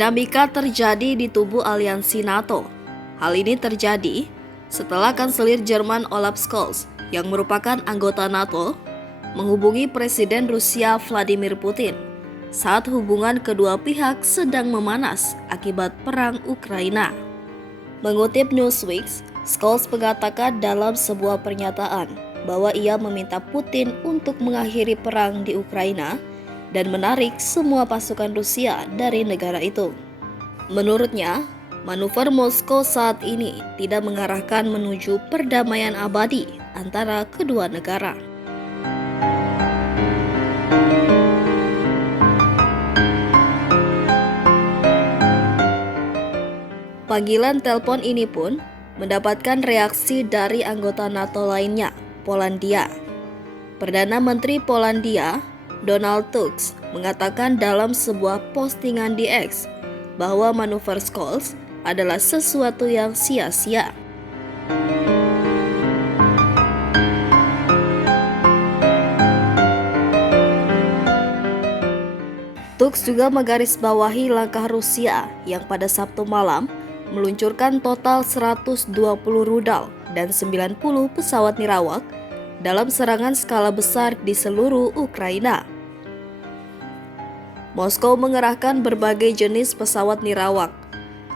Dinamika terjadi di tubuh aliansi NATO. Hal ini terjadi setelah Kanselir Jerman Olaf Scholz, yang merupakan anggota NATO, menghubungi Presiden Rusia Vladimir Putin saat hubungan kedua pihak sedang memanas akibat perang Ukraina. Mengutip Newsweek, Scholz mengatakan dalam sebuah pernyataan bahwa ia meminta Putin untuk mengakhiri perang di Ukraina dan menarik semua pasukan Rusia dari negara itu. Menurutnya, manuver Moskow saat ini tidak mengarahkan menuju perdamaian abadi antara kedua negara. Panggilan telepon ini pun mendapatkan reaksi dari anggota NATO lainnya, Polandia. Perdana Menteri Polandia, Donald Tusk, mengatakan dalam sebuah postingan di X bahwa manuver Scholz adalah sesuatu yang sia-sia. Tusk juga menggarisbawahi langkah Rusia yang pada Sabtu malam meluncurkan total 120 rudal dan 90 pesawat nirawak dalam serangan skala besar di seluruh Ukraina. Moskow mengerahkan berbagai jenis pesawat nirawak,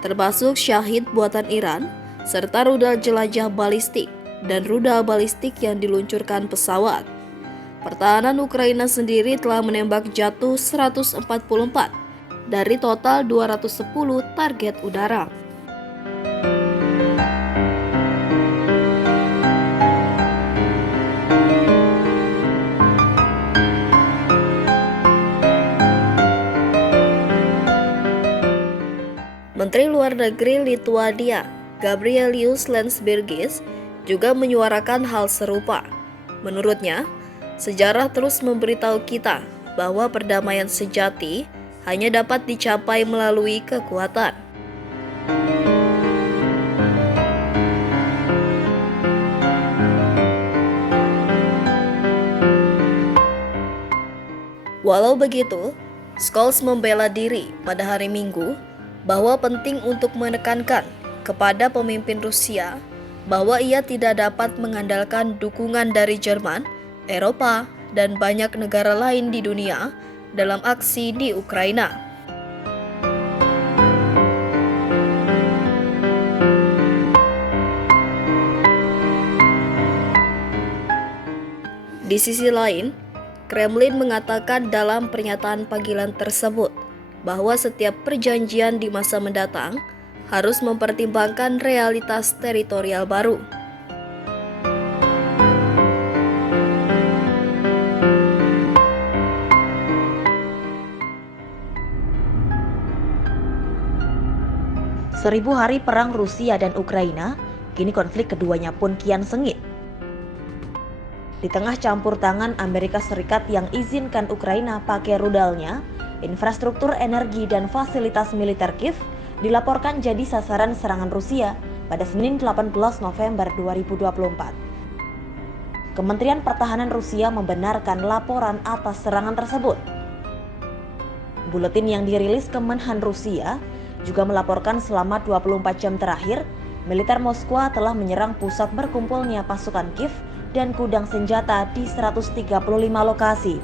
termasuk Shahid buatan Iran, serta rudal jelajah balistik dan rudal balistik yang diluncurkan pesawat. Pertahanan Ukraina sendiri telah menembak jatuh 144 dari total 210 target udara. Menteri Luar Negeri Lithuania, Gabrielius Landsbergis, juga menyuarakan hal serupa. Menurutnya, sejarah terus memberitahu kita bahwa perdamaian sejati hanya dapat dicapai melalui kekuatan. Walau begitu, Scholz membela diri pada hari Minggu bahwa penting untuk menekankan kepada pemimpin Rusia bahwa ia tidak dapat mengandalkan dukungan dari Jerman, Eropa, dan banyak negara lain di dunia dalam aksi di Ukraina. Di sisi lain, Kremlin mengatakan dalam pernyataan panggilan tersebut bahwa setiap perjanjian di masa mendatang harus mempertimbangkan realitas teritorial baru. Seribu hari perang Rusia dan Ukraina, kini konflik keduanya pun kian sengit. Di tengah campur tangan Amerika Serikat yang izinkan Ukraina pakai rudalnya, infrastruktur energi dan fasilitas militer Kiev dilaporkan jadi sasaran serangan Rusia pada Senin 18 November 2024. Kementerian Pertahanan Rusia membenarkan laporan atas serangan tersebut. Buletin yang dirilis Kemenhan Rusia juga melaporkan selama 24 jam terakhir, militer Moskwa telah menyerang pusat berkumpulnya pasukan Kiev dan gudang senjata di 135 lokasi.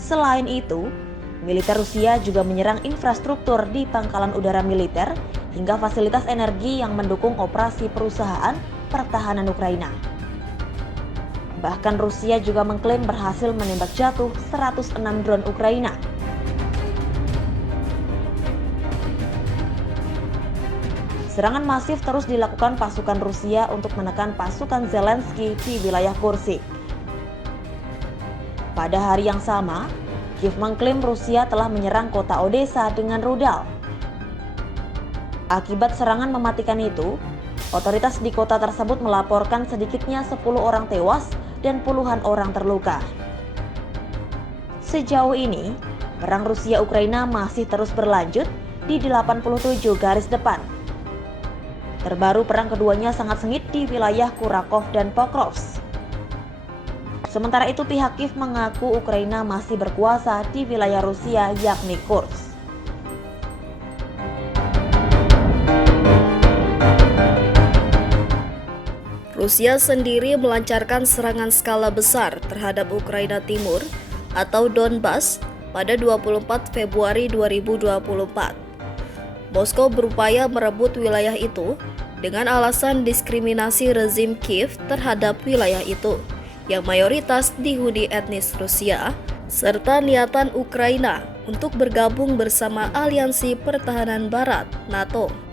Selain itu, militer Rusia juga menyerang infrastruktur di pangkalan udara militer hingga fasilitas energi yang mendukung operasi perusahaan pertahanan Ukraina. Bahkan Rusia juga mengklaim berhasil menembak jatuh 106 drone Ukraina. Serangan masif terus dilakukan pasukan Rusia untuk menekan pasukan Zelensky di wilayah Kursk. Pada hari yang sama, Kiev mengklaim Rusia telah menyerang kota Odessa dengan rudal. Akibat serangan mematikan itu, otoritas di kota tersebut melaporkan sedikitnya 10 orang tewas dan puluhan orang terluka. Sejauh ini, perang Rusia-Ukraina masih terus berlanjut di 87 garis depan. Terbaru perang keduanya sangat sengit di wilayah Kurakov dan Pokrovsk. Sementara itu pihak Kiev mengaku Ukraina masih berkuasa di wilayah Rusia yakni Kursk. Rusia sendiri melancarkan serangan skala besar terhadap Ukraina Timur atau Donbas pada 24 Februari 2024. Moskow berupaya merebut wilayah itu dengan alasan diskriminasi rezim Kiev terhadap wilayah itu, yang mayoritas dihuni etnis Rusia, serta niatan Ukraina untuk bergabung bersama Aliansi Pertahanan Barat (NATO).